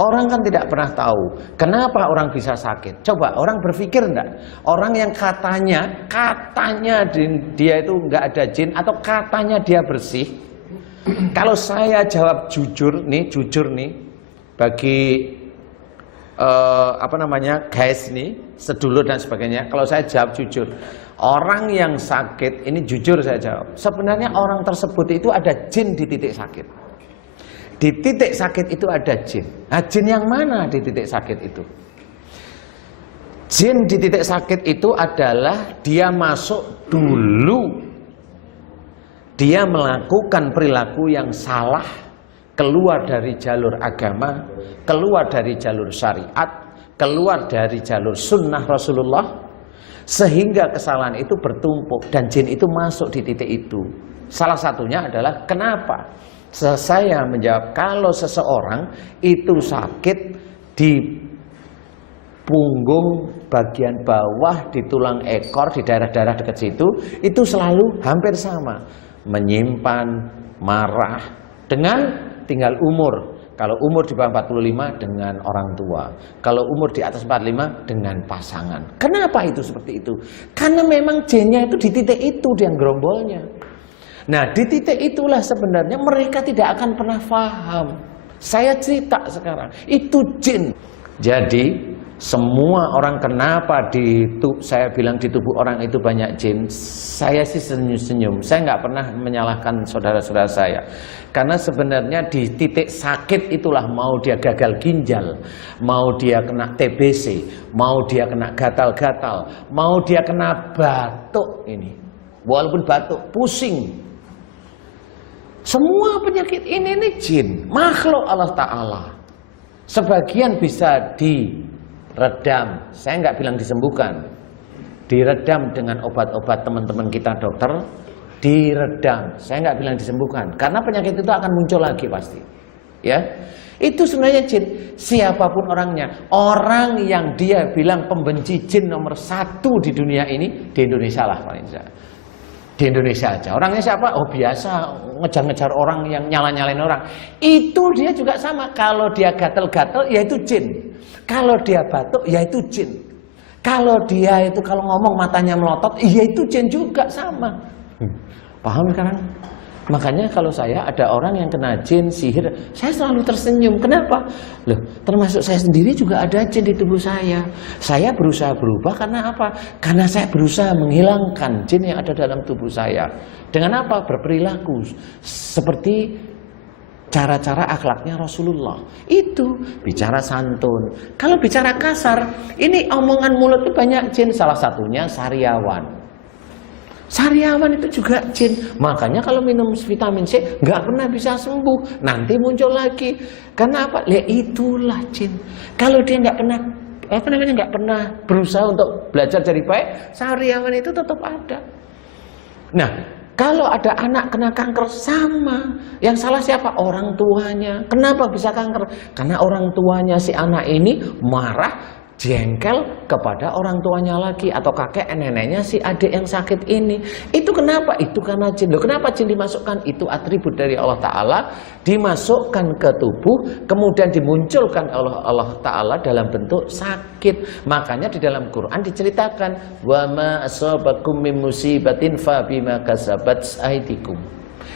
Orang kan tidak pernah tahu kenapa orang bisa sakit. Coba orang berpikir enggak? Orang yang katanya dia itu enggak ada jin atau katanya dia bersih. Kalau saya jawab jujur nih bagi guys nih, sedulur dan sebagainya. Kalau saya jawab jujur, orang yang sakit ini jujur saya jawab. Sebenarnya orang tersebut itu ada jin di titik sakit. Di titik sakit itu ada jin. Nah, jin yang mana di titik sakit itu? Jin di titik sakit itu adalah dia masuk dulu. Dia melakukan perilaku yang salah, keluar dari jalur agama, keluar dari jalur syariat, keluar dari jalur sunnah Rasulullah, sehingga kesalahan itu bertumpuk dan jin itu masuk di titik itu. Salah satunya adalah kenapa? Saya menjawab, kalau seseorang itu sakit di punggung bagian bawah, di tulang ekor, di daerah-daerah dekat situ, itu selalu hampir sama. Menyimpan, marah, dengan tinggal umur. Kalau umur di bawah 45 dengan orang tua. Kalau umur di atas 45 dengan pasangan. Kenapa itu seperti itu? Karena memang jinnya itu di titik itu, yang gerombolnya. Nah, di titik itulah sebenarnya mereka tidak akan pernah paham. Saya cerita sekarang, itu jin. Jadi, semua orang kenapa saya bilang di tubuh orang itu banyak jin, saya sih senyum-senyum. Saya nggak pernah menyalahkan saudara-saudara saya. Karena sebenarnya di titik sakit itulah, mau dia gagal ginjal, mau dia kena TBC, mau dia kena gatal-gatal, mau dia kena batuk ini. Walaupun batuk, pusing. Semua penyakit ini jin, makhluk Allah Ta'ala. Sebagian bisa diredam, saya nggak bilang disembuhkan, diredam dengan obat-obat teman-teman kita dokter, diredam, saya nggak bilang disembuhkan, karena penyakit itu akan muncul lagi pasti. Ya, itu sebenarnya jin, siapapun orangnya. Orang yang dia bilang pembenci jin nomor 1 di dunia ini, di Indonesia lah paling tidak. Di Indonesia aja. Orangnya siapa? Oh, biasa ngejar-ngejar orang, yang nyala-nyalain orang. Itu dia juga sama. Kalau dia gatel-gatel, ya itu jin. Kalau dia batuk, ya itu jin. Kalau dia itu kalau ngomong matanya melotot, ya itu jin juga, sama. Paham sekarang? Makanya kalau saya ada orang yang kena jin, sihir, saya selalu tersenyum. Kenapa? Loh, termasuk saya sendiri juga ada jin di tubuh saya. Saya berusaha berubah karena apa? Karena saya berusaha menghilangkan jin yang ada dalam tubuh saya. Dengan apa? Berperilaku seperti cara-cara akhlaknya Rasulullah. Itu bicara santun. Kalau bicara kasar, ini omongan mulut itu banyak jin. Salah satunya sariawan. Sariawan itu juga jin. Makanya kalau minum vitamin C nggak pernah bisa sembuh. Nanti muncul lagi. Karena apa? Ya itulah jin. Kalau dia nggak pernah berusaha untuk belajar jadi baik, sariawan itu tetap ada. Nah, kalau ada anak kena kanker, sama. Yang salah siapa? Orang tuanya. Kenapa bisa kanker? Karena orang tuanya si anak ini marah, jengkel kepada orang tuanya lagi, atau kakek neneknya si adik yang sakit ini. Itu kenapa? Itu karena jin. Loh, kenapa jin dimasukkan? Itu atribut dari Allah Ta'ala, dimasukkan ke tubuh, kemudian dimunculkan oleh Allah Ta'ala dalam bentuk sakit. Makanya di dalam Quran diceritakan, wa ma asabakum min musibatin fa bima kasabat aydikum.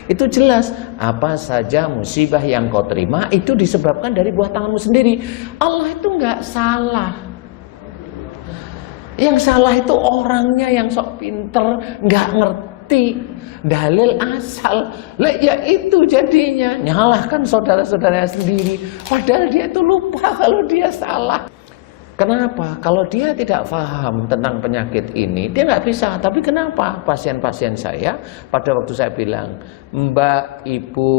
Itu jelas, apa saja musibah yang kau terima itu disebabkan dari buah tanganmu sendiri. Allah itu nggak salah. Yang salah itu orangnya yang sok pinter, nggak ngerti dalil asal. Lah, ya itu jadinya nyalahkan saudara-saudaranya sendiri. Padahal dia itu lupa kalau dia salah. Kenapa? Kalau dia tidak paham tentang penyakit ini, dia nggak bisa. Tapi kenapa pasien-pasien saya pada waktu saya bilang, Mbak, Ibu,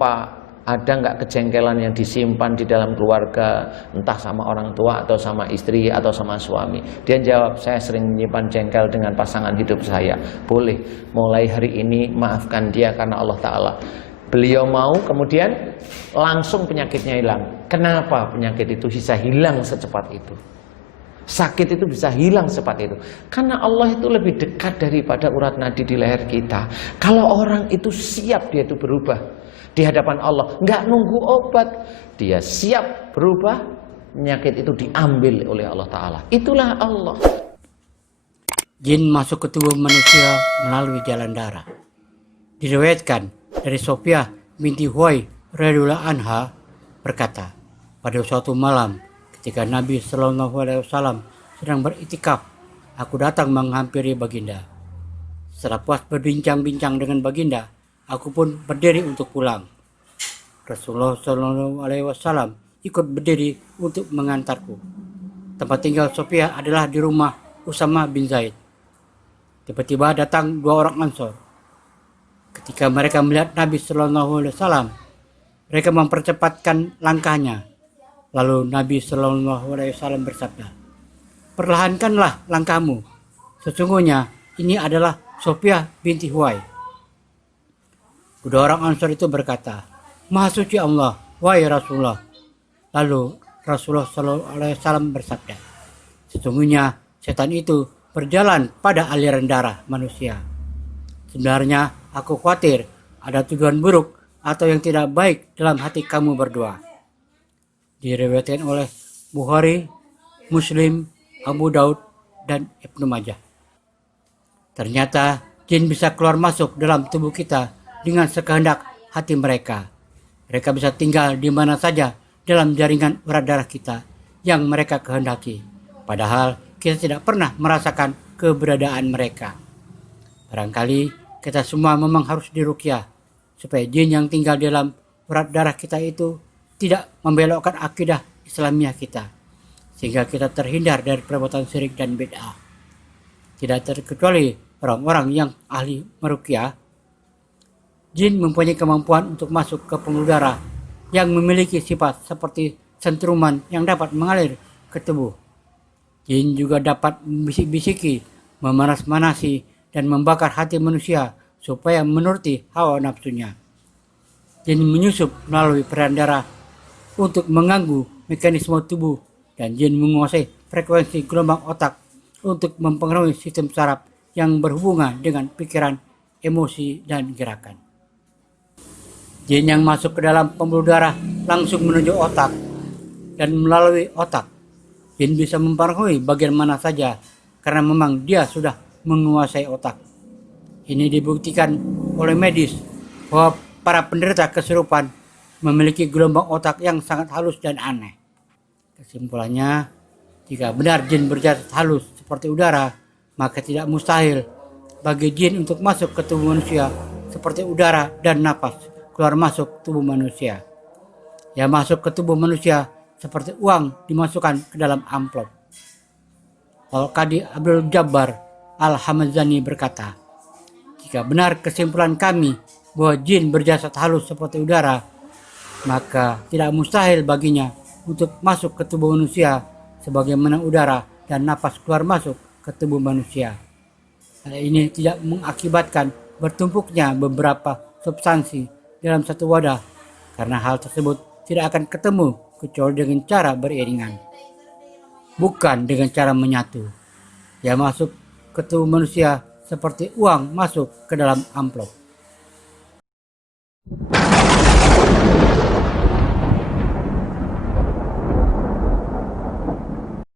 Pak, ada nggak kejengkelan yang disimpan di dalam keluarga, entah sama orang tua atau sama istri atau sama suami? Dia jawab, saya sering menyimpan jengkel dengan pasangan hidup saya. Boleh, mulai hari ini maafkan dia karena Allah Ta'ala. Beliau mau, kemudian langsung penyakitnya hilang. Kenapa penyakit itu bisa hilang secepat itu? Sakit itu bisa hilang secepat itu. Karena Allah itu lebih dekat daripada urat nadi di leher kita. Kalau orang itu siap, dia itu berubah di hadapan Allah, nggak nunggu obat, dia siap berubah, penyakit itu diambil oleh Allah Ta'ala. Itulah Allah. Jin masuk ke tubuh manusia melalui jalan darah. Diriwayatkan dari Sofiah binti Huwai radhiyallahu anha berkata, pada suatu malam ketika Nabi Shallallahu Alaihi Wasallam sedang beriktikaf, aku datang menghampiri baginda. Setelah puas berbincang-bincang dengan baginda, aku pun berdiri untuk pulang. Rasulullah Shallallahu Alaihi Wasallam ikut berdiri untuk mengantarku. Tempat tinggal Sofiah adalah di rumah Usama bin Zaid. Tiba-tiba datang dua orang Ansor. Ketika mereka melihat Nabi Shallallahu Alaihi Wasallam, mereka mempercepatkan langkahnya. Lalu Nabi Shallallahu Alaihi Wasallam bersabda, perlahankanlah langkahmu. Sesungguhnya ini adalah Sofiah binti Huwai. Kedua orang Ansor itu berkata, Maha suci Allah, wahai Rasulullah. Lalu Rasulullah Shallallahu Alaihi Wasallam bersabda, sesungguhnya setan itu berjalan pada aliran darah manusia. Sebenarnya aku khawatir ada tujuan buruk atau yang tidak baik dalam hati kamu berdua. Diriwayatkan oleh Bukhari, Muslim, Abu Daud, dan Ibnu Majah. Ternyata jin bisa keluar masuk dalam tubuh kita dengan sekehendak hati mereka. Mereka bisa tinggal di mana saja dalam jaringan urat darah kita yang mereka kehendaki. Padahal kita tidak pernah merasakan keberadaan mereka. Barangkali kita semua memang harus diruqyah supaya jin yang tinggal dalam urat darah kita itu tidak membelokkan akidah Islamiah kita, sehingga kita terhindar dari perbuatan syirik dan bid'ah. Tidak terkecuali orang-orang yang ahli meruqyah, jin mempunyai kemampuan untuk masuk ke pembuluh darah yang memiliki sifat seperti sentruman yang dapat mengalir ke tubuh. Jin juga dapat membisik-bisiki, memanas-manasi, dan membakar hati manusia supaya menuruti hawa nafsunya. Jin menyusup melalui peredaran darah untuk mengganggu mekanisme tubuh, dan jin menguasai frekuensi gelombang otak untuk mempengaruhi sistem saraf yang berhubungan dengan pikiran, emosi, dan gerakan. Jin yang masuk ke dalam pembuluh darah langsung menuju otak, dan melalui otak jin bisa mempengaruhi bagian mana saja karena memang dia sudah menguasai otak. Ini dibuktikan oleh medis bahwa para penderita kesurupan memiliki gelombang otak yang sangat halus dan aneh. Kesimpulannya, jika benar jin berjasad halus seperti udara, maka tidak mustahil bagi jin untuk masuk ke tubuh manusia seperti udara dan napas keluar masuk tubuh manusia. Yang masuk ke tubuh manusia seperti uang dimasukkan ke dalam amplop. Al-Qadi Abdul Jabbar Al-Hamazani berkata, jika benar kesimpulan kami bahwa jin berjasad halus seperti udara, maka tidak mustahil baginya untuk masuk ke tubuh manusia sebagaimana udara dan napas keluar masuk ke tubuh manusia. Hal ini tidak mengakibatkan bertumpuknya beberapa substansi dalam satu wadah, karena hal tersebut tidak akan ketemu kecuali dengan cara beriringan, bukan dengan cara menyatu. Yang masuk ke tubuh manusia seperti uang masuk ke dalam amplop.